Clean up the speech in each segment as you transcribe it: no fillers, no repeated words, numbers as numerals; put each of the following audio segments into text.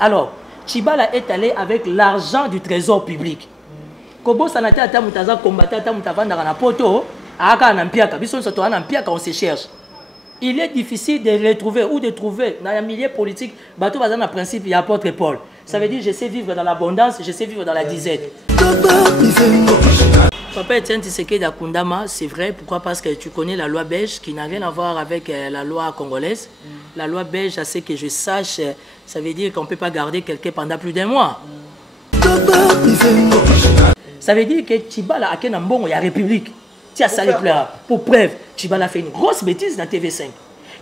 Alors, Tchibala est allé avec l'argent du trésor public. Kobo Sanata Tamutaza combattant Tamutavanda na poto, Aka Nampiaka, Bison Soto Nampiaka, on se cherche. Il est difficile de retrouver ou de trouver dans un milieu politique, bateau bazan principe, il y a apôtre Paul. Ça veut dire je sais vivre dans l'abondance, je sais vivre dans la disette. Papa Etienne Tshisekedi Kundama, c'est vrai, pourquoi? Parce que tu connais la loi belge qui n'a rien à voir avec la loi congolaise. La loi belge, à ce que je sache, ça veut dire qu'on ne peut pas garder quelqu'un pendant plus d'un mois. Ça veut dire que Tchibala a qu'un bon, il y a République. Tiens, ça les pleure. Pour preuve, Tchibala a fait une grosse bêtise dans TV5.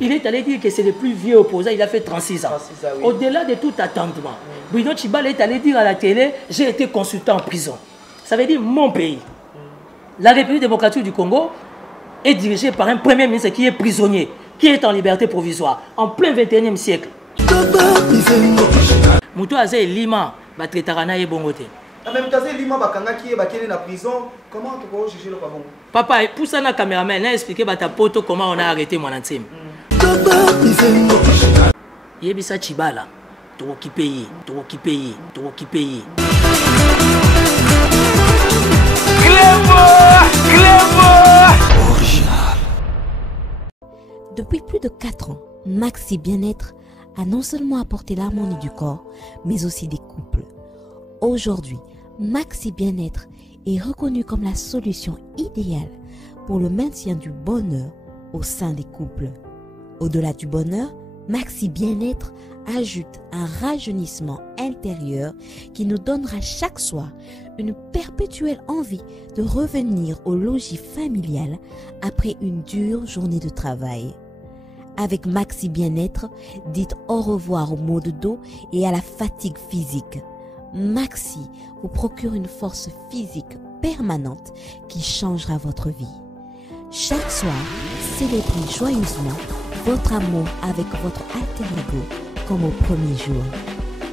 Il est allé dire que c'est le plus vieux opposant, il a fait 36 ans. Oui. Au-delà de tout attendement, Bruno Tchibala est allé dire à la télé, j'ai été consultant en prison. Ça veut dire mon pays. La République démocratique du Congo est dirigée par un premier ministre qui est prisonnier, qui est en liberté provisoire, en plein 21e siècle. Moutou Azé Lima, Batretarana et Bongote. Même Tazé Lima, Bakanga qui est dans la prison, comment tu peux juger le pavon? Papa, pour ça, na caméraman, n'a expliqué ta poto comment on a arrêté mon intime. Yebisa Tchibala, trop qui paye. Depuis plus de 4 ans, Maxi Bien-être a non seulement apporté l'harmonie du corps, mais aussi des couples. Aujourd'hui, Maxi Bien-être est reconnu comme la solution idéale pour le maintien du bonheur au sein des couples. Au-delà du bonheur, Maxi Bien-être ajoute un rajeunissement intérieur qui nous donnera chaque soir une perpétuelle envie de revenir au logis familial après une dure journée de travail. Avec Maxi Bien-être, dites au revoir au maux de dos et à la fatigue physique. Maxi vous procure une force physique permanente qui changera votre vie. Chaque soir, célébrez joyeusement votre amour avec votre alter ego comme au premier jour.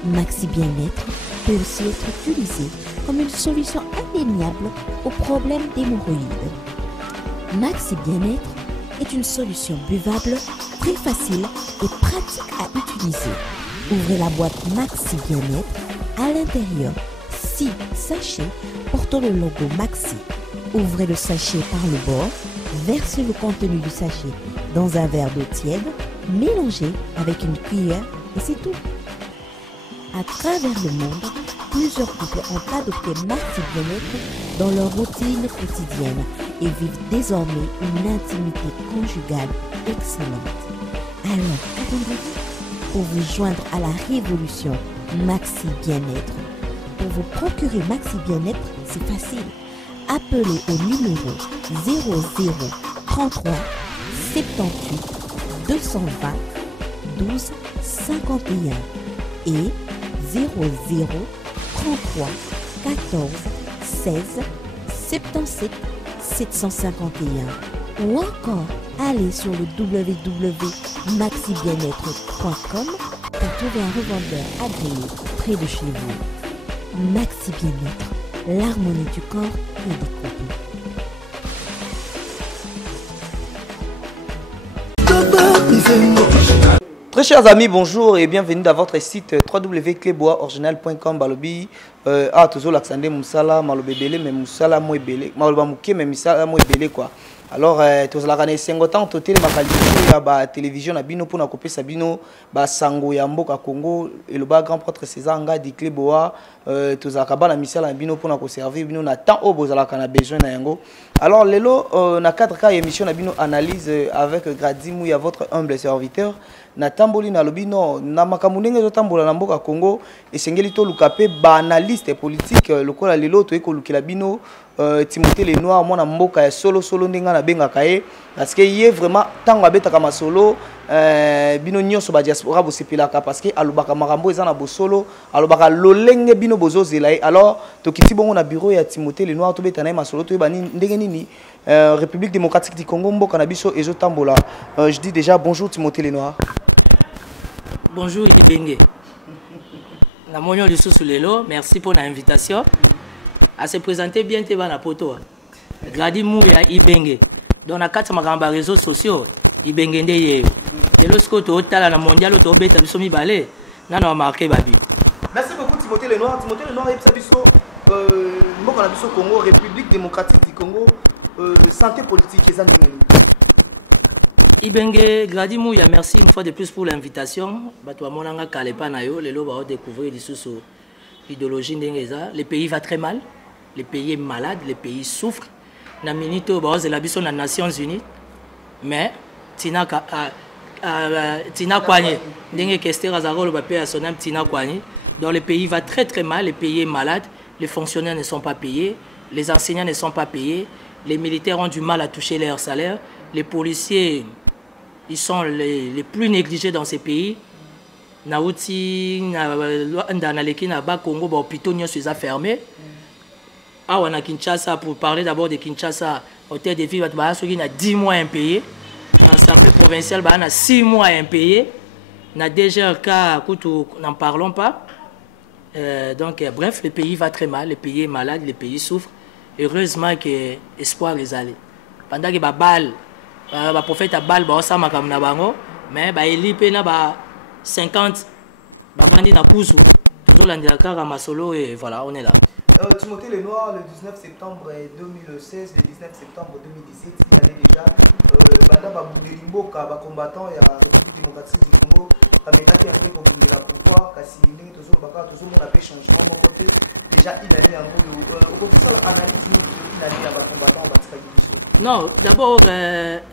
Maxi Bien-être peut aussi être utilisé comme une solution indéniable aux problèmes d'hémorroïdes. Maxi Bien-être est une solution buvable, très facile et pratique à utiliser. Ouvrez la boîte Maxi Bien-être. À l'intérieur, 6 sachets portant le logo Maxi. Ouvrez le sachet par le bord, versez le contenu du sachet dans un verre d'eau tiède, mélangez avec une cuillère et c'est tout. À travers le monde, plusieurs couples ont adopté Maxi Bien-être dans leur routine quotidienne et vivent désormais une intimité conjugale excellente. Alors, attendez-vous pour vous joindre à la révolution Maxi Bien-être. Pour vous procurer Maxi Bien-être, c'est facile. Appelez au numéro 00 33 78 220 12 51 et 00 33 14 16 77 751 ou encore allez sur le www.maxibienêtre.com pour trouver un revendeur agréé près de chez vous. Maxi Bien-être, l'harmonie du corps et des couples. Très chers amis, bonjour et bienvenue dans votre site www.cleboaoriginal.com. Balobi, toujours l'accent Moussala, Malobébélé, mais Moussala Mouébélé, Malobamouké, mais Moussala Mouébélé quoi. Alors, tous la année 50 ans, total ma qualité la télévision à bino pour na couper sabino, ba sango ya mboka Congo et le bas grand prêtre César Nga di Cleboa, tous la kabana misala bino pour na conserver bino na temps au bozala kana besoin na yango. Alors lelo na 4K émission na bino analyse avec Gradimou ya votre humble serviteur. Na tamboli na lobino na makamunenge zo tambola na mboka Congo et sengeli to lukape ba analyste politique lokola lelo to ekolukela bino Timothée Lenoir mona mboka ya solo ndenga na benga kae parce que il est vraiment tango abetaka masolo bino nyonso ba diaspora bo sepelaka parce que alobaka makambo eza na bosolo alobaka lolenge bino bozozela alors to kiti bongo na bureau ya Timothée Lenoir to betana masolo to ba ndenge nini République démocratique du Congo mboka na biso ezo tambola. Je dis déjà bonjour Timothée Lenoir. Bonjour Ibenge. La moño de sous lelo, merci pour l'invitation. À se présenter bien te na poto. Gradimou ya Ibenge. Dans la carte magamba réseaux sociaux, Ibenge ndeye. Et lorsque tu otala na mondial to beta biso mibale, na na marqué babi. Merci beaucoup Timothée Lenoir. Timothée Lenoir est Congo, République démocratique du Congo, santé politique et Ibenge Gradi Mouya, merci une fois de plus pour l'invitation. Batouamonanga Kalepa Nayo, les lots vont découvrir l'idéologie d'Engeza. Le pays va très mal, le pays est malade, le pays souffre. Na minito baoze la biso na Nations Unies, mais Tina Kwanye, ndenge Kester Azarolo bapé à son âme Tina Kwanye. Donc le pays va très très mal, le pays est malade, les fonctionnaires ne sont pas payés, les enseignants ne sont pas payés, les militaires ont du mal à toucher leur salaire, les policiers ils sont les plus négligés dans ces pays. Naouti, Ndanaleki, Naba, Congo, hôpitaux sont fermés. Ah, on a Kinshasa, pour parler d'abord de Kinshasa, hôtel de ville, il y a 10 mois impayés. En l'Assemblée provinciale, il y a 6 mois impayés. On a déjà un cas, n'en parlons pas. Donc, bref, le pays va très mal, le pays est malade, le pays souffre. Heureusement que l'espoir les allait. Pendant que les balles, le prophète a balle, mais il y a 50, il y a toujours et voilà, on est là. Timothée Lenoir, le 19 septembre 2016, le 19 septembre 2017, il y avait déjà combattant et la République démocratique du Congo, qui a un peu pour le pouvoir, parce qu'il y a un changement de côté. Déjà, il a mis un peu de analyse, il a mis un combattant. Non, d'abord,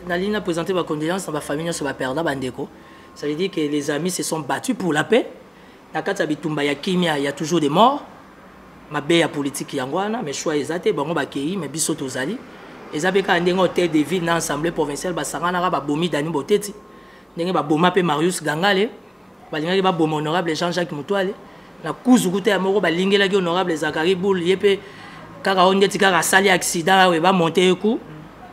Naline a présenté ma condoléance dans ma famille sur ma père d'Abandeko. Ça veut dire que les amis se sont battus pour la paix. Dans il y a toujours des morts. Ma belle politique yangwana, mais choix exact, bon ba kei, mais biso tozali. Ezabe ka ndengo hôtel de ville dans l'Assemblée provinciale ba sangana ba bomi Dani Boteti. Ndenge ba boma pe Marius Gangale, ba linga ba boma honorable Jean-Jacques Mutuale. Na kuzukuta ya moko ba lingela ki honorable Zakari Boul yepe kaka ondeti kaka sali accident we ba monter un coup.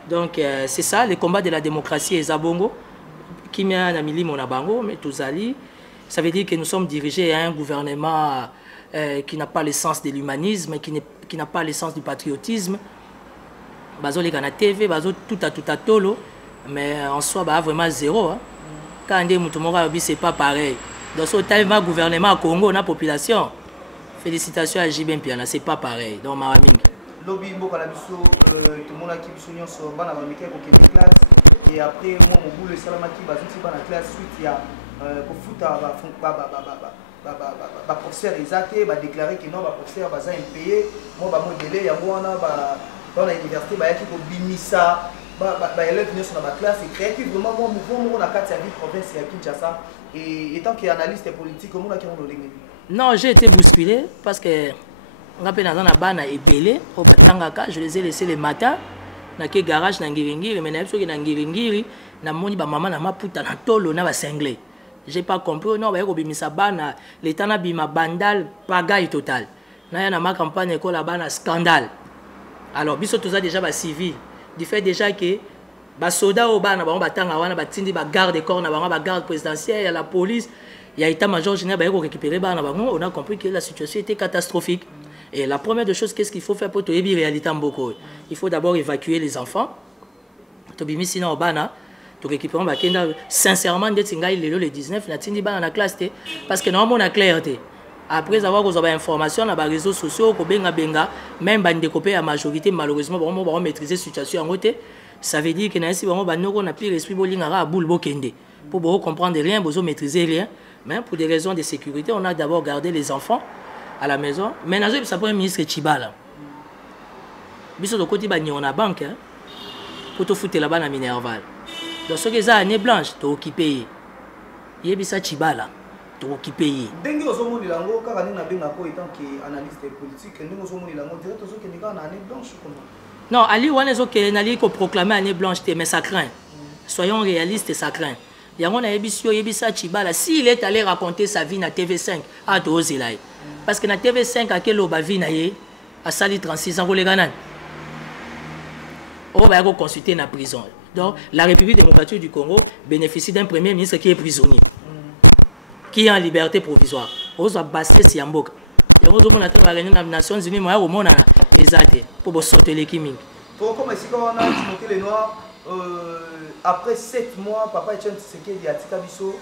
Donc c'est ça le combat de la démocratie et Zabongo. Kimia na milimo na bango, mais tozali. Ça veut dire que nous sommes dirigés à un gouvernement qui n'a pas le sens de l'humanisme, qui n'a pas le sens du patriotisme. Bazo les Ghana TV, bazo tout à tolo, mais en soi, bah vraiment zéro. Hein. Quand on dit que c'est pas pareil. Dans ce tellement gouvernement Congo, la population, félicitations à Jibin Piana, c'est pas pareil. Donc, Maraming. Lobby Mbokalabiso, tout le monde a qui s'unit sur Bana Mamika pour qu'il classe. Et après, moi, mon bout, le Salamaki, bazo dans la classe suite, il y a pour foutre professeur Isaac va déclarer que non, professeur va impayé. Moi, je modèle, il y a dans l'université, il y a qui bimisa, élève dans la classe et créer vraiment mon mouvement dans la province à Kinshasa. Et étant qu'analyste politique, comment est-ce qu'on a Non, j'ai été bousculé parce que on a dans la bana et belé au Batangaka, je les ai laissés le matin. Na ke garage na Ngiringiri, mais na biso ke na Ngiringiri, na moni ba maman na maputa na tolo na ba cinglé. J'ai pas compris, non, bah, l'État n'a pas bandal, pagaille total. Dans ma campagne, il y a un scandale. Alors, biso tout ça déjà civil. Du fait déjà que les soldats au bas, ils garde des corps, la garde présidentielle, la police, il y a l'état-major général qui récupéré. On a compris que la situation était catastrophique. Et la première des choses, qu'est-ce qu'il faut faire pour te réaliser la réalité? Il faut d'abord évacuer les enfants. Sinon, tout récupérer sincèrement le 19 na la classe parce que normalement on a clarté après avoir des informations dans les réseaux sociaux même la majorité malheureusement on maîtriser la situation en côté ça veut dire que on a plus l'esprit pour comprendre rien besoin maîtriser rien mais pour des raisons de sécurité on a d'abord gardé les enfants à la maison mais ça prend ministre Chibala biso de côté on a banque pour te foutre là-bas na Minerval. Donc, ce qui est année blanche, tu es occupé. Il y a ça Chibala, tu es occupé. Dengue aux hommes de l'ango, car on a bien étant qu'analyste politique, nous sommes de l'ango, direct aux hommes qui sont année blanche. Non, Ali, on est ok, n'allez qu'on proclamer année blanche, mais ça craint. Soyons réalistes, ça craint. Il y a un ça Chibala, s'il est allé raconter sa vie à TV5, à Tozelaï. Parce que na TV5, à quel oba vie naïe, à Sali 36 ans, les Ganan. On va consulter dans la prison. Donc, la République démocratique du Congo bénéficie d'un premier ministre qui est prisonnier, qui est en liberté provisoire. On va basser Siamboka. Et on va réunir dans les Nations Unies, moi, au monde, pour sortir les Kiming. Pour comme si on a Timothée Lenoir, après 7 mois, Papa Etienne Tshisekedi a Tikabiso,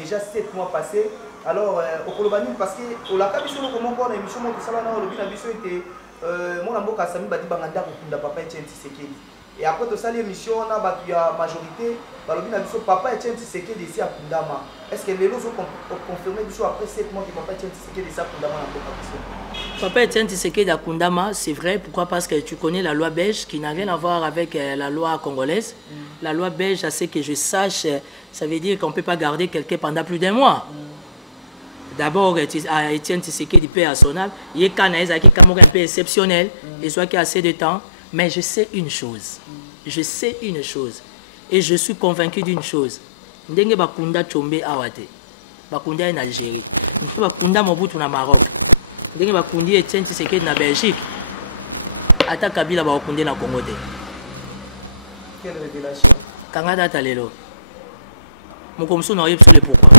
déjà 7 mois passés, Alors, au Kolobani, parce que au Laka biso no comment on a émission mo sala na lobi na biso était mon amboka sami bati banganda ko kunda papa Etienne Tshisekedi. Et après to sali émission na ba ya majorité balobi na biso papa Etienne Tshisekedi ici à Kundama. Est-ce que les autres ont confirmé biso après 7 mois que papa Etienne Tshisekedi ici à Kundama na mboka biso? Papa Etienne Tshisekedi à Kundama, c'est vrai. Pourquoi? Parce que tu connais la loi belge qui n'a rien à voir avec la loi congolaise. La loi belge, à ce que je sache, ça veut dire qu'on ne peut pas garder quelqu'un pendant plus d'un mois. D'abord, Etienne Tshisekedi paie à son âme. Il est un peu exceptionnel. Il soit qu'il a assez de temps. Mais je sais une chose. Je sais une chose. Et je suis convaincu d'une chose. Ndenge bakunda Tchombe awate. Bakunda en Algérie. Bakunda Mobutu na Maroc. Ndenge bakundi Etienne Tshisekedi na Belgique. Ata Kabila bakunde na Congo. Quelle révélation. Kangada talelo. Mokomso na yebso le pourquoi.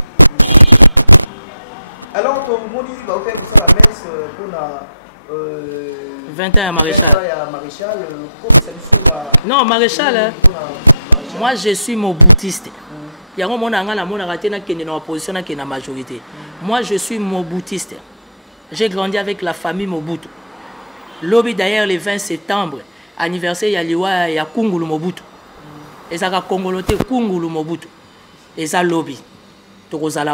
Alors, tu as dit que la messe pour la 21 maréchal. Non, maréchal. Moi, je suis moboutiste. Il y a un moment qui est en opposition qui est en majorité. Moi, je suis moboutiste. J'ai grandi avec la famille Mobutu. Lobby d'ailleurs le 20 septembre, anniversaire, il y a Kungulu Mobutu. Et ça a congoloté Kungulu Mobutu. Et ça lobby. Donc, vous allez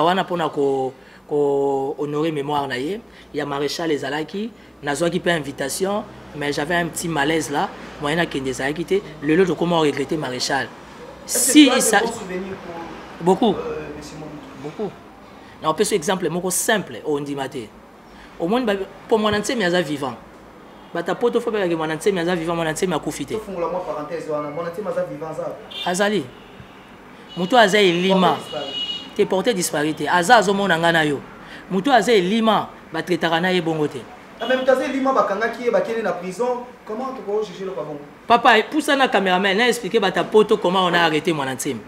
honorer mémoire. Il y a maréchal et Zalaki. Nazo qui paie invitation, mais j'avais un petit malaise là. Moi, il y en a qui ont quitté. Le lot de comment regretter maréchal. Si ça. Beaucoup. Beaucoup. On peut ce exemple simple au Ndimate. Au moins, pour mon ancien, il y a vivant. Bata poto faut pas que mon ancien, il y a vivant, mon ancien, il y a confité. Azali. Moutou Azay Lima. T'es porté disparité. Aza Zomo Nangana yo. Moutou Azay Lima. Batretarana et bongote. Même Tazé Lima Bakanga qui est en prison, comment tu peux juger le pavon? Papa, pour ça, le caméraman a expliqué à ta poto comment on a arrêté mon antime.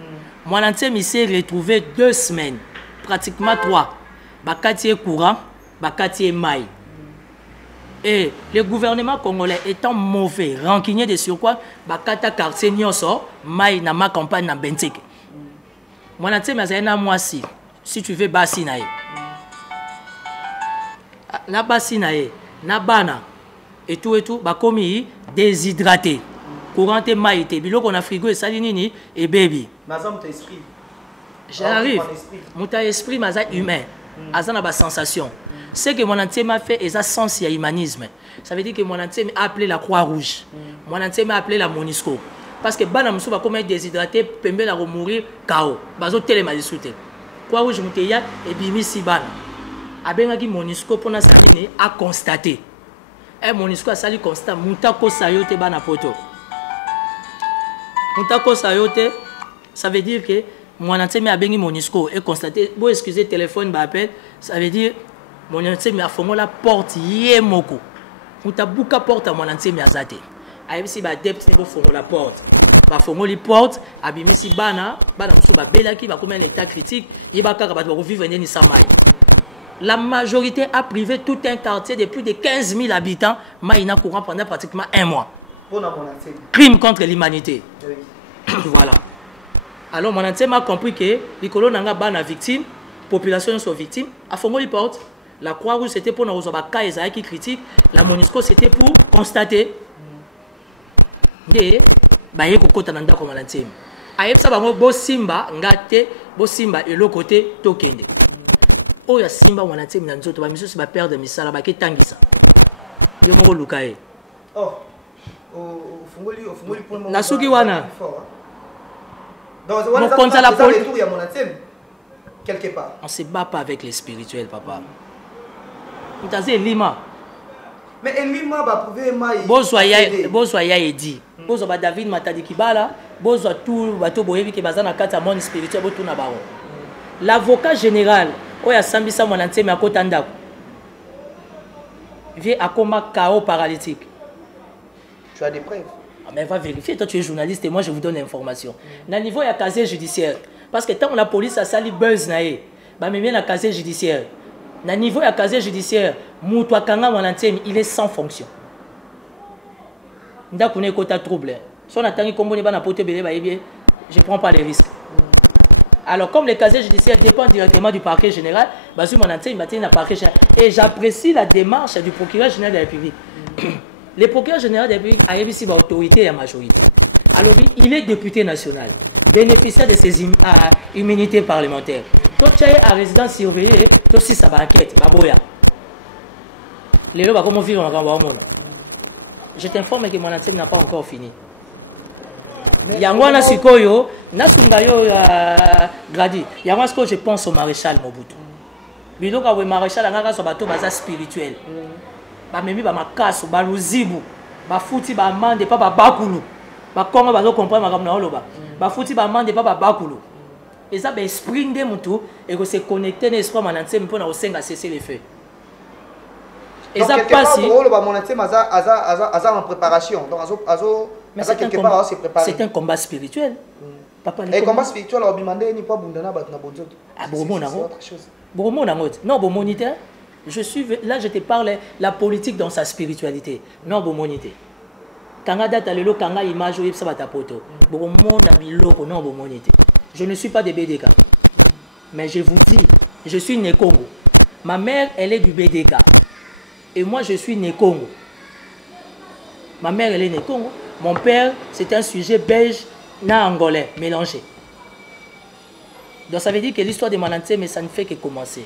Mon antime, il s'est retrouvé 2 semaines, pratiquement 3. Bakati est courant, Bakati est maille. Et le gouvernement congolais étant mauvais, rancunier de surcroît, Bakata quartier Nyoso, maille dans ma campagne dans Bentik. Mon antime, il a un mois si tu veux, Bassinaï. Na Bassinaï. Na bana et tout bah comme déshydraté courant et maïté biloko na frigo et salinini et baby mazam ton esprit j'arrive mon esprit maza humain azana ba sensation ce que mon entier m'a fait et ça sens ya humanisme ça veut dire que mon entier m'a appelé la Croix-Rouge mon entier m'a appelé la Monisco parce que bana musu ba comme déshydraté pembe la mourir KO bazo telema disute Croix-Rouge muteya et bimi si bana Abengaki Monisco pour na salini a constaté. Et Monisco a sali constat mutako sayote bana poto. Mutako sayote ça veut dire que mon antenne a bengi Monisco et constaté bon excusez téléphone ba appel ça veut dire mon antenne a fongo la porte yemoko. Mutabuka porte mon antenne a zate. Ayebisi ba depth niveau fongo la porte. Ba fongo li porte abimisi bana so ba belaki ba comme un état critique yebaka ba ko vivre ni samay. La majorité a privé tout un quartier de plus de 15 000 habitants, Maïna courant pendant pratiquement 1 mois. Crime contre l'humanité. Oui. Voilà. Alors, mon entier m'a compris que les colons n'ont pas de victimes, la population sont victimes. À Fongo, ils portent. La Croix-Rouge, c'était pour nous avoir qui critique. La Monisco, c'était pour constater. Et il kokota nanda comme l'antime. Aïe, ça va bo simba, ngate, bo simba et l'autre côté, tokende. Oh ya simba wana temi na nzoto ba miso ba père de misala ba ketangisa yo moko lukae oh fungoli pour na suki wana donc wana ça la retour ya mon antime quelque part on se bat pas avec les spirituels papa mutaze lima mais lima ba prouver mai bozwa ya edi bozwa ba David Matadi Kibala bozwa tout bato boyebi ke bazana kata monde spirituel bo tuna bawo l'avocat général Oya Sambisa mon entier mais à côté d'Andako. Viens à combat KO paralytique. Tu as des preuves. Ah, mais va vérifier, toi tu es journaliste et moi je vous donne l'information. Dans le niveau il y a casier judiciaire. Parce que tant la police a sali buzz naé, bah mais bien la casier judiciaire. Dans le niveau il y a casier judiciaire, Moutoua Kanga mon entier il est sans fonction. Ndako n'est qu'au trouble. Si on attend qu'on ne va pas porter belé, je prends pas les risques. Alors, comme le casier judiciaire dépend directement du parquet général, et j'apprécie la démarche du procureur général de la République. Le procureur général de la République a ici l'autorité et la majorité. Alors, il est député national, bénéficiaire de ses immunités parlementaires. Tout ça est à résidence surveillée, tout si ça va enquête, je t'informe que mon antenne n'a pas encore fini. Yangwana Sikoyo, Nasungayo Gradi. Yangwana Sikoyo, je pense au maréchal Mobutu. Biloka we maréchal angaka so bato baza spirituel. Ba memi ba makaso, ba luzibu, ba futi ba mande pa ba bakulu. Ba kongo bazo comprendre makambo na oloba. Ba futi ba mande pa ba bakulu. Et ça, esprit de mutu et que se connecter n'esprit mananté pour na osenga cesser les feux. Et ça passe. En préparation. Donc c'est un combat spirituel. Papa, et combat spirituel, on demande ni pas bundana batna bonzo. Ah bon non bon moniteur. Je suis là, je te parle la politique dans sa spiritualité. Non bon moniteur. Kanga data lelo kanga image ou ça va ta poto. Bon monde biloko non bon moniteur. Je ne suis pas de BDK. Mais je vous dis, je suis né Congo. Ma mère, elle est du BDK. Et moi, je suis né Congo. Ma mère, elle est née Congo. Mon père, c'est un sujet belge, angolais, mélangé. Donc ça veut dire que l'histoire de Mananté, mais ça ne fait que commencer.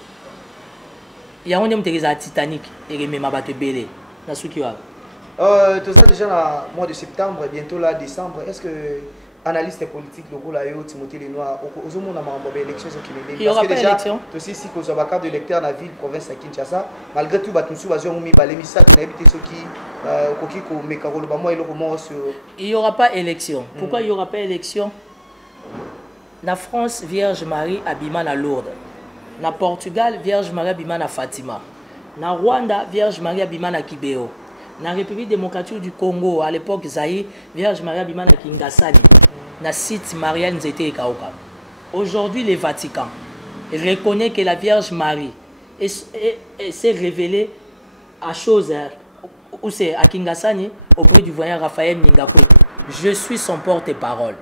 Il y a un homme qui est Titanic, et il m'a battu belé. Tout ça déjà le mois de septembre, bientôt là, décembre. Est-ce que analyste politique, le rôle là, Timothée Lenoir, il n'y aura pas d'élection. Aussi, si vous avez un carte de lecteur dans la ville, province à Kinshasa, malgré tout, il n'y aura pas élection. Pourquoi il n'y aura pas élection? La France, Vierge Marie, Abima à Lourdes. Na Portugal, Vierge Marie, Abima à Fatima. Na Rwanda, Vierge Marie, Abima à Kibéo. Na République démocratique du Congo, à l'époque Zaïre, Vierge Marie, Abima à Kingasani. Na site Marianne Zété et Kaoka. Aujourd'hui, le Vatican reconnaît que la Vierge Marie s'est révélée à chose, où c'est à Kingasani, auprès du voyant Raphaël Ningakwetu. Je suis son porte-parole.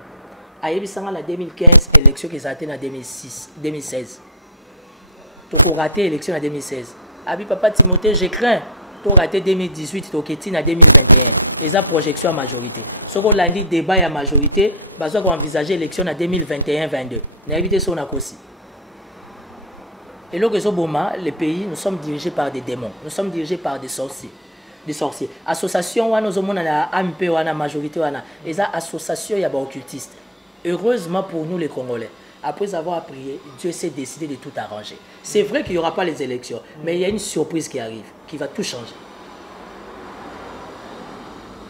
À Yébissanga, la 2015, élection qui a été en 2016. Tu as raté l'élection en 2016. Abi Papa Timothée, je crains. Tu as raté 2018, tu as raté en 2021. Et ça, projection à majorité. Ce qu'on a dit, débat à majorité, on va envisager l'élection en 2021-22. On a évité ça aussi. Et là, le pays, nous sommes dirigés par des démons. Nous sommes dirigés par des sorciers. Association, nous avons la majorité. Et ça, association, il y a des occultistes. Heureusement pour nous, les Congolais, après avoir prié, Dieu s'est décidé de tout arranger. C'est vrai qu'il n'y aura pas les élections, mais il y a une surprise qui arrive, qui va tout changer.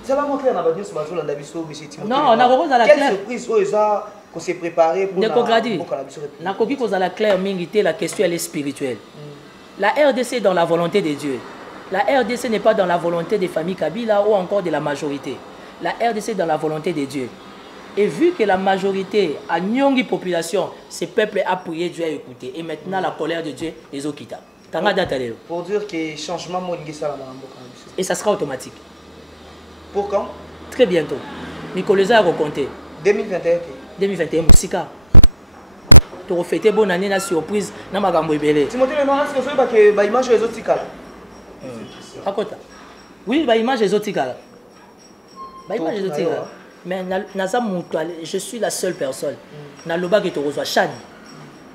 Non, on a rose à la claire. Quelle surprise qu'on s'est préparé pour la claire, la question elle est spirituelle. La RDC est dans la volonté de Dieu. La RDC n'est pas dans la volonté des familles Kabila ou encore de la majorité. La RDC est dans la volonté de Dieu. Et vu que la majorité a nyongi population, ce peuple a prié, Dieu a écouté. Et maintenant la colère de Dieu les okita. Pour dire que changement et ça sera automatique. Pour quand? Très bientôt. Nicolas a recompté. 2021. 2021, Moussika. Tu as fêté bonne année, la surprise, na magambo ebele. Timothée Lenoir, est-ce que vous savez que l'image est exotique? Oui, l'image est exotique. L'image est exotique. Mais je suis la seule personne. Naloba qui te reçoit Chan.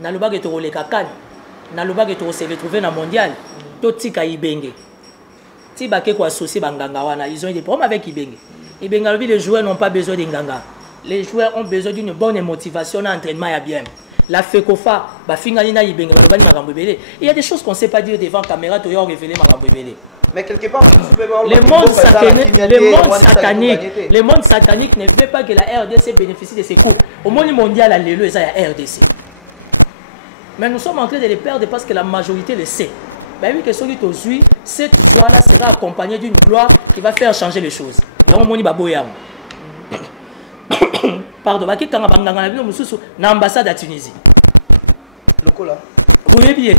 Naloba qui te relève Kakan. Naloba qui te se retrouver dans le mondial. Totika Ibenge. Tiba qui est associé à Nganga. Ils ont eu des problèmes avec Ibenge. Ibenge, les joueurs n'ont pas besoin de Nganga. Les joueurs ont besoin d'une bonne motivation d'entraînement et bien. La FECOFA, il y a des choses qu'on ne sait pas dire devant la caméra, tu as révélé Marambouébélé. Mais quelque part, le monde satanique ne veut pas que la RDC bénéficie de ses coupes. Au monde mondial, il y a la RDC. Mais nous sommes en train de les perdre parce que la majorité le sait. Ben oui, que celui qui aujourd'hui, cette joie-là sera accompagnée d'une gloire qui va faire changer les choses. Donc, on pardon, qui est en ambassade à Tunisie. Vous voyez bien,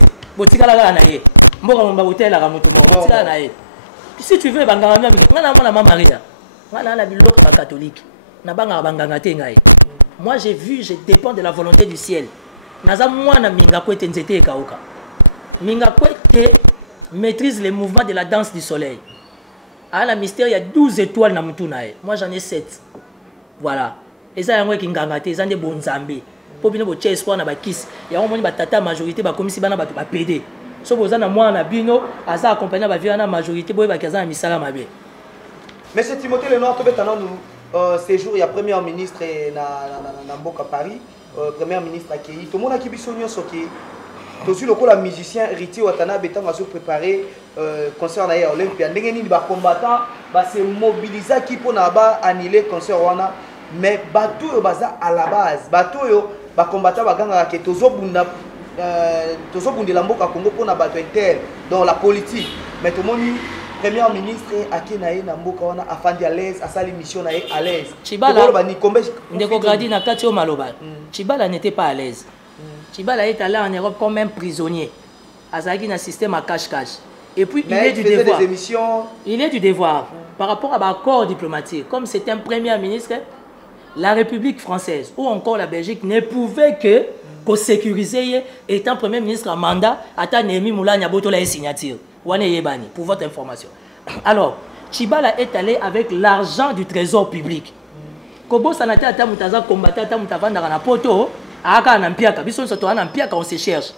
si tu veux, moi j'ai vu, je dépends de la volonté du ciel. naza mwana Minga Kwete nzete ekauka. Minga Kwete maîtrise les mouvements de la danse du soleil. À la mystère, il y a 12 étoiles dans Moutunae. Moi, j'en ai 7. Voilà. Et ça, il y a qui ngangate, ils ont des bons zambés. Pour venir au espoir na bakis. Il y a un tata majorité ba comme si bana ba PD. So boza na moi na bino, asa accompagner ba viana majorité boy ba kaza misala mabe. Mais c'est Timothée Lenoir tobetana nous séjour il y a premier ministre na Mboka Paris, premier ministre accueilli. Tout le monde a qui bisonio soki. Aussi le la musicien Riti Watana Betang a se préparer concert na Olympia. Ndenge ni ba combattant ba se mobiliser qui pour na ba annuler concert wana. Mais bateau yo baza à la base. Bateau yo ba combattant ba ganga ke tozo bunda la mboka Congo pour na bateau inter dans la politique. Mais tout le monde premier ministre akenaye na mboka wana afandi à l'aise à sa mission na à l'aise. Chibala ndeko gradi na kati o maloba. Chibala n'était pas à l'aise. Chibala est allé en Europe comme un prisonnier. Azaki na système à cache-cache. Et puis mais il est du devoir. Des émissions... Il est du devoir par rapport à l'accord diplomatique. Comme c'est un premier ministre, la République française ou encore la Belgique ne pouvait que sécuriser étant premier ministre en mandat à Némi Moula Nyaboto la signature. Pour votre information. Alors, Chibala est allé avec l'argent du trésor public. Kobo Sanata Tamutaza combattant Tamutavanda na poto. On se cherche.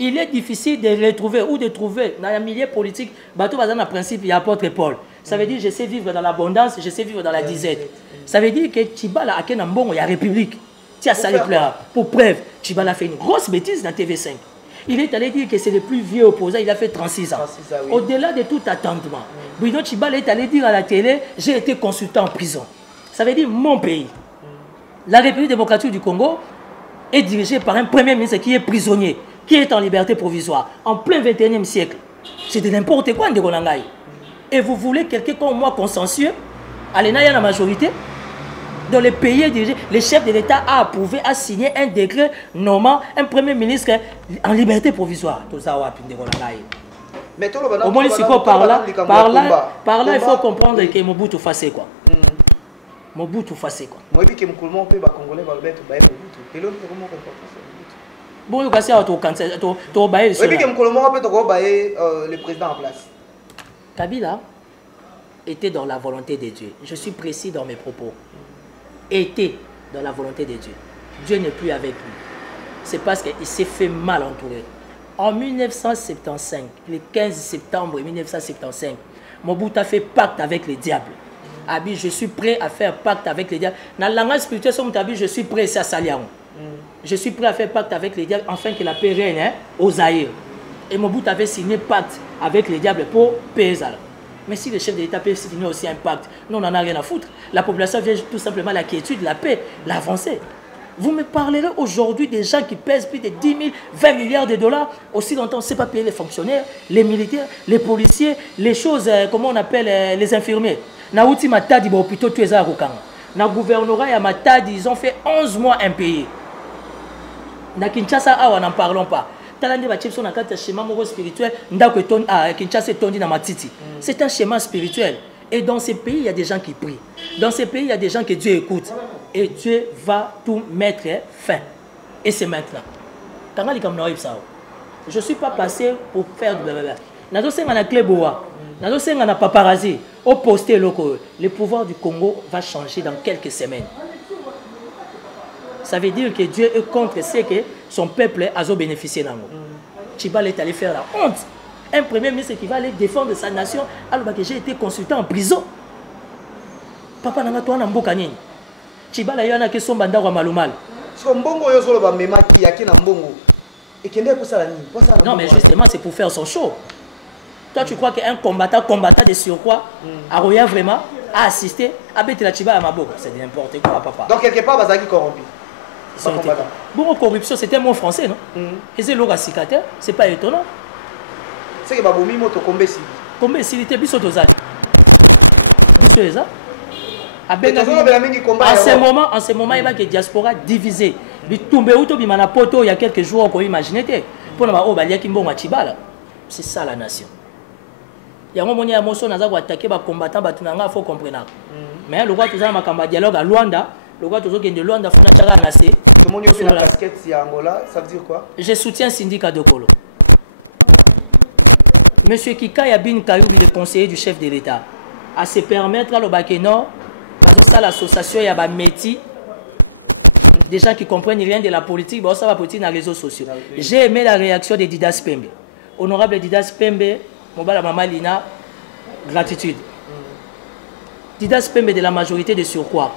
Il est difficile de retrouver ou de trouver dans un milieu politique, bateau bazan principe il y a apôtre Paul. Ça veut dire je sais vivre dans l'abondance, je sais vivre dans la disette. Ça veut dire que Chibala a qu'un bon il y a république. Tiens ça les pleurs. Pour preuve, Chibala a fait une grosse bêtise dans TV5. Il est allé dire que c'est le plus vieux opposant, il a fait 36 ans. Oui. Au-delà de tout attendement. Bruno Chibala est allé dire à la télé, j'ai été consultant en prison. Ça veut dire mon pays. La République démocratique du Congo est dirigé par un premier ministre qui est prisonnier, qui est en liberté provisoire, en plein 21e siècle. C'est de n'importe quoi, Ndegonangaï. Et vous voulez quelqu'un comme moi consensueux, Aléna, la majorité, dans les pays dirigés, le chef de l'État a approuvé, a signé un décret nommant un premier ministre en liberté provisoire. Tout ça, mais au moins, par là, il faut comprendre que Mobutu fasse quoi. Mobutu fasse quoi. Moi, je dis que Moukoulman peut ba Congolais va le mettre ba Mobutu. Et l'autre comment bon, il y a auto cancer, to bailler. Oui, que Moukoulman peut to bailler le président en place. Kabila était dans la volonté de Dieu. Je suis précis dans mes propos. Était dans la volonté de Dieu. Dieu n'est plus avec lui. C'est parce qu'il s'est fait mal entourer. En 1975, le 15 septembre 1975, Mobutu a fait pacte avec le diable. Abi, je suis prêt à faire pacte avec les diables. Dans le langage spirituel, je suis prêt à Saliaron. Je suis prêt à faire pacte avec les diables afin que la paix règne aux Zaïre. Et Mobutu avait signé pacte avec les diables pour paix. Mais si le chef de l'État peut signer aussi un pacte, nous on n'en a rien à foutre. La population vient tout simplement la quiétude, la paix, l'avancée. Vous me parlerez aujourd'hui des gens qui pèsent plus de 10 000, 20 milliards de dollars. Aussi longtemps, on ne sait pas payer les fonctionnaires, les militaires, les policiers, les choses, comment on appelle les infirmiers. Na outi matadi ba hôpitaux tu es à Rokanga. Na gouvernorat ya matadi ils ont fait 11 mois impayés. Na Kinshasa awa n'en parlons pas. Talandi ba chipso na kata schéma moko spirituel ndako ton Kinshasa tondi na matiti. C'est un schéma spirituel et dans ces pays il y a des gens qui prient. Dans ces pays il y a des gens que Dieu écoute et Dieu va tout mettre fin. Et c'est maintenant. Tangali comme noib ça. Je suis pas passé pour faire du blablabla. Nazo senga na Kleboa. Nazo senga na paparazzi. Au posté local, le pouvoir du Congo va changer dans quelques semaines. Ça veut dire que Dieu est contre ce que son peuple a bénéficié d'ango. Chibala est allé faire la honte. Un premier ministre qui va aller défendre sa nation alors que j'ai été consultant en prison. Papa n'a pas mboka nini. Chibala yana ke somba ndako malumal. So mbongo yo solo ba mema ki yakina mbongo. Et kende ko sala nini? Non mais justement c'est pour faire son show. Toi, tu crois qu'un combattant de surcroît, Aroya vraiment, a assisté à Bete la Chiba à Maboko? C'est n'importe quoi, papa. Donc, quelque part, Bazaki corrompu. Bon, corruption, c'était un mot français, non? Et c'est l'ora cicateur, c'est pas étonnant. C'est que Baboumi moto combe si. Combe si, il était biso tozali. Biso eza. En ce moment, il va que diaspora divisé. Bitumbe uto bimana poto il y a quelques jours qu'on imaginait. Pour nous, oh, balia kimbo machibala. C'est ça la nation. Il y a un moment où il y a attaqué les combattants, il faut comprendre. Mais le roi, tout ça, il dialogue à Luanda, Le gars toujours qui est de Luanda, Funa Tchara Nassé. Tout le monde a la casquette si Angola, ça veut dire quoi? Je soutiens Syndicat Dokolo. Monsieur Kika Yabin Kayoub, le conseiller du chef de l'État, à se permettre à l'Obakeno, parce que ça, l'association Yaba Meti, des gens qui comprennent rien de la politique, ça va politique dans les réseaux sociaux. J'ai aimé la réaction de Didas Pembe. Honorable Didas Pembe, mon bala maman Lina, gratitude. Didas Pembe de la majorité de surcroît.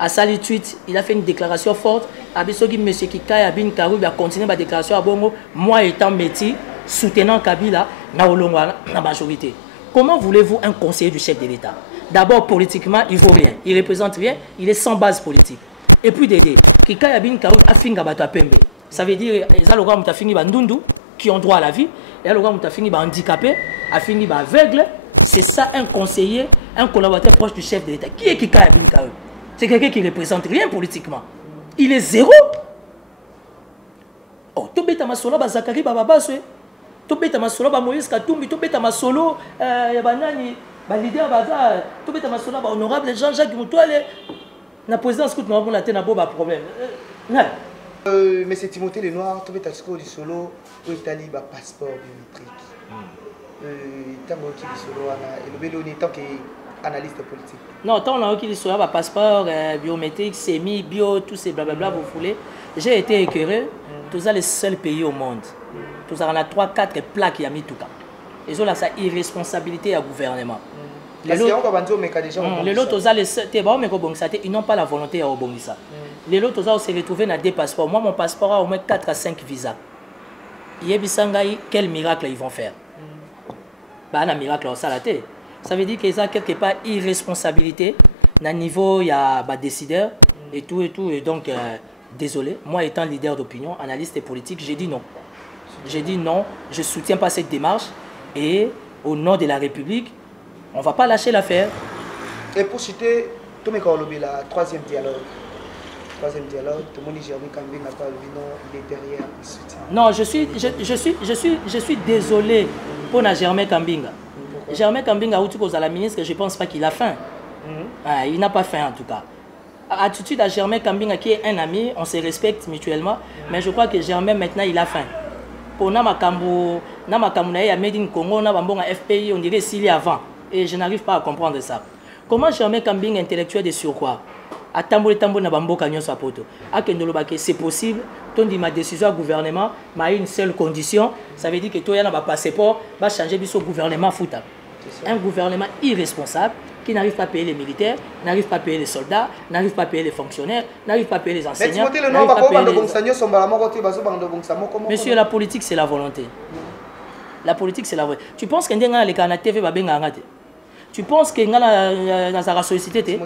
À Sali tweet, il a fait une déclaration forte. Abisogi M. Kika Yabin Karoub a continué ma déclaration à Bongo, moi étant Meti, soutenant Kabila, na la majorité. Comment voulez-vous un conseiller du chef de l'État? D'abord, politiquement, il ne vaut rien. Il ne représente rien. Il est sans base politique. Et puis, Dédé, Kika Yabin Karoub a fini à Pembe. Ça veut dire qu'ils ont fini à Ndundu, qui ont droit à la vie. Et ils ont fini à handicapé, a fini à aveugle. C'est ça un conseiller, un collaborateur proche du chef de l'État. Qui est Kika Yabin Karoub? C'est quelqu'un qui ne représente rien politiquement. Il est zéro. Oh, tu bêta ma solo, Zakari Bababaswe. Tu bêta ma solo, Moïse Katumbi. Tu bêta ma solo, Yabanani, leader Baza. Tu bêta ma solo, honorable Jean-Jacques Moutouale. La présidence, écoute, nous avons la tête à un problème. Mais c'est Timothée Lenoir, tu bêta du solo, où Italie, passeport biométrique. Tant que solo, et le bélo, tant que analyste politique. Non, tant on a qui soit passeport biométrique, sémi, bio, tous ces blablabla, vous voulez. J'ai été écœuré. Tous les seuls pays au monde. Tous on a 3-4 plaques qui a mis tout cas. Et ça, c'est irresponsabilité à gouvernement. Les autres, ils n'ont pas la volonté à obonisa. Les autres, on s'est retrouvés dans des passeports. Moi, mon passeport a au moins 4 à 5 visas. Quel miracle ils vont faire? Un miracle, ça la tête. Ça veut dire qu'ils ont quelque part irresponsabilité. Dans le niveau, il y a des décideurs et tout. Et donc, désolé, moi étant leader d'opinion, analyste politique, j'ai dit non. J'ai dit non, je ne soutiens pas cette démarche. Et au nom de la République, on ne va pas lâcher l'affaire. Et pour citer, tout le monde la troisième dialogue. Troisième dialogue, tout le monde dit Jérémy Kambinga n'a pas le nom, il est derrière, il soutient. Non, je suis désolé pour Jérémy Kambinga. Jérémy Kambinga, à la ministre, je ne pense pas qu'il a faim. Il n'a pas faim en tout cas. Attitude à Germain Kambinga qui est un ami, on se respecte mutuellement, mais je crois que Germain maintenant il a faim. Pour Namakambu, il y a Made in Congo, on a FPI, on dirait s'il y a avant. Et je n'arrive pas à comprendre ça. Comment Germain Kambinga intellectuel de surcroît à Tambour na Bambo Kanyon Sapoto, c'est possible, ton dit ma décision au gouvernement, mais une seule condition, ça veut dire que toi, il y a un passeport, va changer au gouvernement fouta. Un gouvernement irresponsable qui n'arrive pas à payer les militaires, n'arrive pas à payer les soldats, n'arrive pas à payer les fonctionnaires, n'arrive pas à payer les enseignants. Monsieur, la politique c'est la volonté. La politique c'est la volonté. Tu penses que les canaux TV va bien gagner? Tu penses que dans la sollicité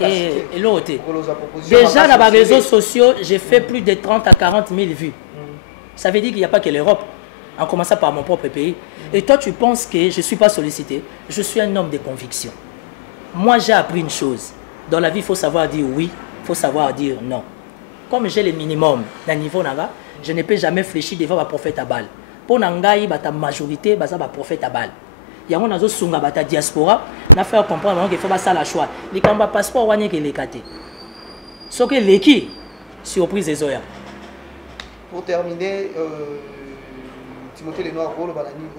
et l'autre. Déjà dans les réseaux sociaux, j'ai fait plus de 30 à 40 000 vues. Ça veut dire qu'il n'y a pas que l'Europe. En commençant par mon propre pays. Et toi, tu penses que je ne suis pas sollicité. Je suis un homme de conviction. Moi, j'ai appris une chose. Dans la vie, il faut savoir dire oui, il faut savoir dire non. Comme j'ai le minimum d'un niveau, je ne peux jamais fléchir devant ma prophète à balle. Pour Nangaï, ta majorité, c'est ma prophète à balle. Il y a un sunga bata diaspora, n'a fait comprendre qu'il faut pas ça la choix. Les cambas passeport, on est que les catés. Ce que l'équipe, surprise des oya. Pour terminer, Timothée Lenoir,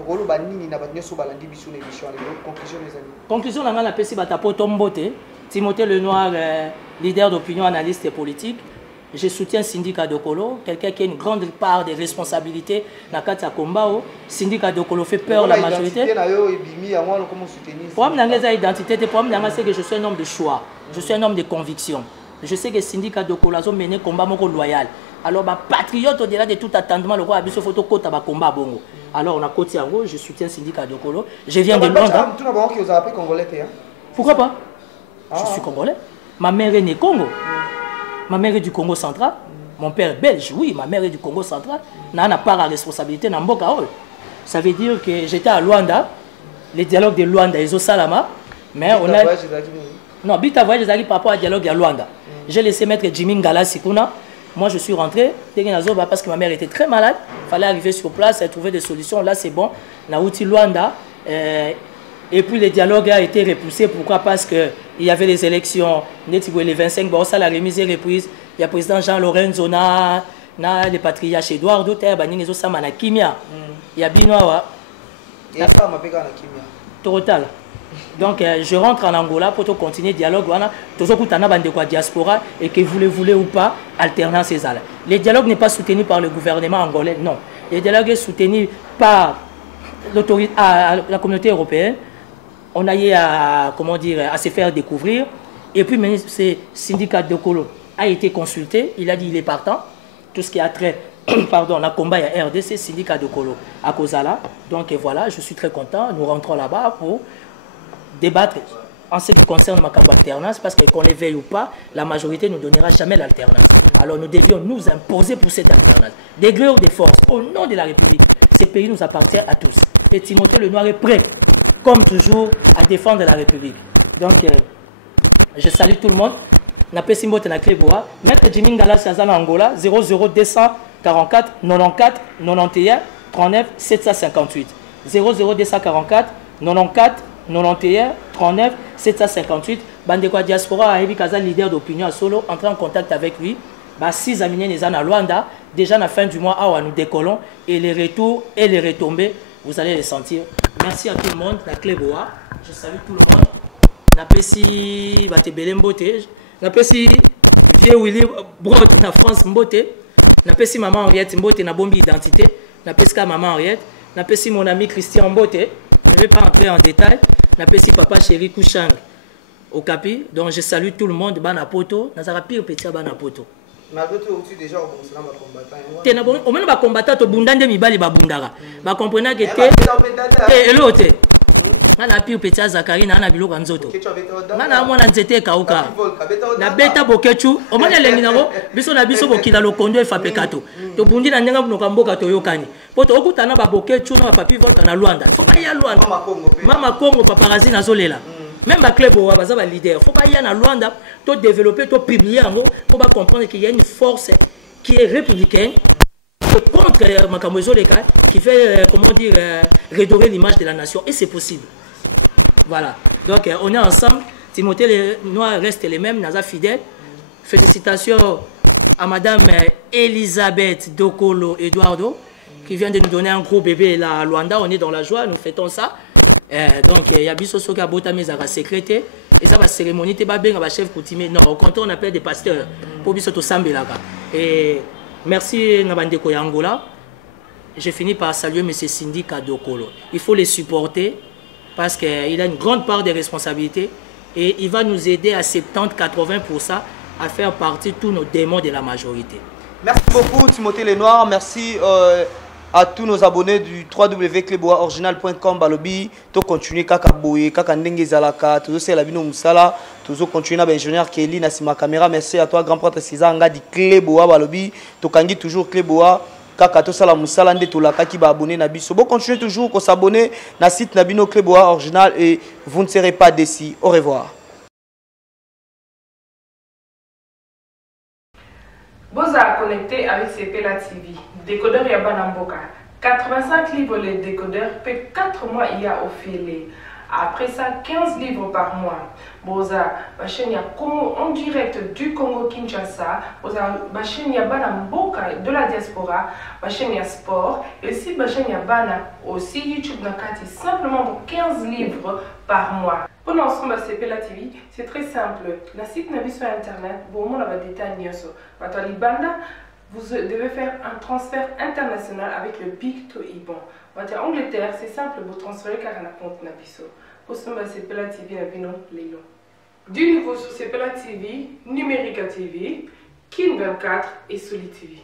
rôle banini n'a pas de balandi bisu l'émission. Conclusion les amis. Conclusion la ngana pesi batapo tombote. Timothée Lenoir, leader d'opinion, analyste politique. Je soutiens Syndicat Dokolo, quelqu'un qui a une grande part de responsabilités dans le cadre de combat. Syndicat Dokolo fait peur à la majorité. Pour moi, l'identité, c'est que je suis un homme de choix, je suis un homme de conviction. Je sais que Syndicat Dokolo a mené un combat loyal. Alors, patriote au-delà de tout attendement, le roi a vu ce photo côté à combat bongo. Alors, on a côté en haut, je soutiens Syndicat Dokolo. Je viens de Londres. Pourquoi pas? Je suis congolais. Ma mère est née Congo. Ma mère est du Congo central. Mon père est belge, oui, ma mère est du Congo central. N'a pas la responsabilité dans Mboka. Ça veut dire que j'étais à Luanda, les dialogues de Luanda et Zosalama. Mais on a. Non, Bita voyage par rapport au dialogue à Luanda. J'ai laissé mettre Jimmy Ngala Sikuna. Moi, je suis rentré parce que ma mère était très malade. Il fallait arriver sur place et trouver des solutions. Là, c'est bon. Naouti Luanda. Et puis le dialogue a été repoussé. Pourquoi? Parce qu'il y avait les élections. Les 25 bon, ça la remise est reprise. Il y a le président Jean Lorenzo, le patriarche Eduardo, il y a Binoa. Total. Donc je rentre en Angola pour continuer le dialogue. Diaspora et que vous le voulez ou pas, alternance est là. Le dialogue n'est pas soutenu par le gouvernement angolais, non. Le dialogue est soutenu par l'autorité, la communauté européenne. On a eu à, comment dire, à se faire découvrir. Et puis, ce syndicat de Colo a été consulté. Il a dit qu'il est partant. Tout ce qui a trait, pardon, la combat à RDC, syndicat de Colo à Kozala. Donc voilà, je suis très content. Nous rentrons là-bas pour débattre en ce qui concerne ma alternance, parce que qu'on les veille ou pas, la majorité ne donnera jamais l'alternance. Alors nous devions nous imposer pour cette alternance. Des gré ou des forces, au nom de la République. Ce pays nous appartient à tous. Et Timothée Lenoir est prêt, comme toujours, à défendre la République. Donc, je salue tout le monde. Napesi Mbote na Kleboa. Maître Jimmy Ngala Siazana Angola, 00244 94 91 39 758. 00244 94 91 39 758. Bandekwa Diaspora a évi Kaza, leader d'opinion à Solo, entrer en contact avec lui. 6 amis les à Luanda. Déjà à la fin du mois, nous décollons. Et les retours et les retombées, vous allez les sentir. Merci à tout le monde. La Kleboa. Je salue tout le monde. Napesi Batebele Mbote. Napesi Vieux Willy Brot na France Mbote. Napesi Maman Henriette Mbote na bombi identité. Napesi Maman Henriette. Napesi mon ami Christian Mbote. Je ne vais pas entrer en détail. Napesi Papa Chéri Kouchang au Capi. Donc je salue tout le monde. Banapoto. Nazara pire petit Banapoto. Malgré tout, tu déjà au combattant. Au moins, combattant, tu bundan de mibali babundara. Ba comprenez que te l'autre. Nana pire petit Zakari nana bilo kanzoto. Nana mwana nzete kauka. Na beta bokechu. Au moins les ninamo. Biso na biso bokila lo kondo fa pekato. To bundi na ndenga buno kamboka to yokani. Poto okutana ba bokechu na papi volta na Luanda. Faut pas y aller Luanda. Mama Congo paparazzi na zolela. Même à Kleboa, il y a leader. Il ne faut pas y aller à Luanda, pour développer, pour publier, pour comprendre qu'il y a une force qui est républicaine, contre Makamozo Leka, qui fait, comment dire, redorer l'image de la nation. Et c'est possible. Voilà. Donc, on est ensemble. Timothée Lenoir reste les mêmes, Naza fidèle. Félicitations à Madame Elisabeth Dokolo Eduardo, qui vient de nous donner un gros bébé là, à Luanda. On est dans la joie, nous fêtons ça. Donc, il y a Bisso Soka Bota Mezara secrétaire. Et ça va cérémonie, tu vas bien chef coutumier. Non, au contraire, on appelle des pasteurs pour Bisso Sambelaga. Et merci Nabandeko Yangola. J'ai fini par saluer M. Cindy Kadokolo. Il faut les supporter parce qu'il a une grande part de responsabilités et il va nous aider à 70-80% à faire partie de tous nos démons de la majorité. Merci beaucoup Timothée Lenoir. Merci à tous nos abonnés du www.kleboaoriginal.com balobi to continuer kaka boye kaka ndenge zalaka to c'est la bino musala to continuer na ingénieur Kelly na sima caméra. Merci à toi grand prêtre César nga di Kleboa balobi to kangi toujours Kleboa kaka to sala musala nde to la kaki ba abonné na biso. Bon continuez toujours ko s'abonner na site na bino Kleboa Original et vous ne serez pas déçus. Au revoir. Vous êtes connecté avec CPLA TV. Décodeur Yabana Mboka. 85 livres les décodeurs, puis 4 mois il y a au filet. Après ça, 15 livres par mois. Boza, il y a en direct du Congo Kinshasa. Boza, il y a Bana Mboka de la diaspora. Il y a sport. Et aussi, il y a Bana aussi YouTube Nakati. Simplement pour 15 livres par mois. Pour l'ensemble de CPLA TV, c'est très simple. Le site n'a sur internet. Bon, on a des détails. Vous devez faire un transfert international avec le Big to Iban. En Angleterre, c'est simple, vous transférez car on a compte Nabiso. Pour ce moment, CPLA TV à Vinon Lélo. Du nouveau sur CPLA TV, Numérica TV, Kin 24 et Soli TV.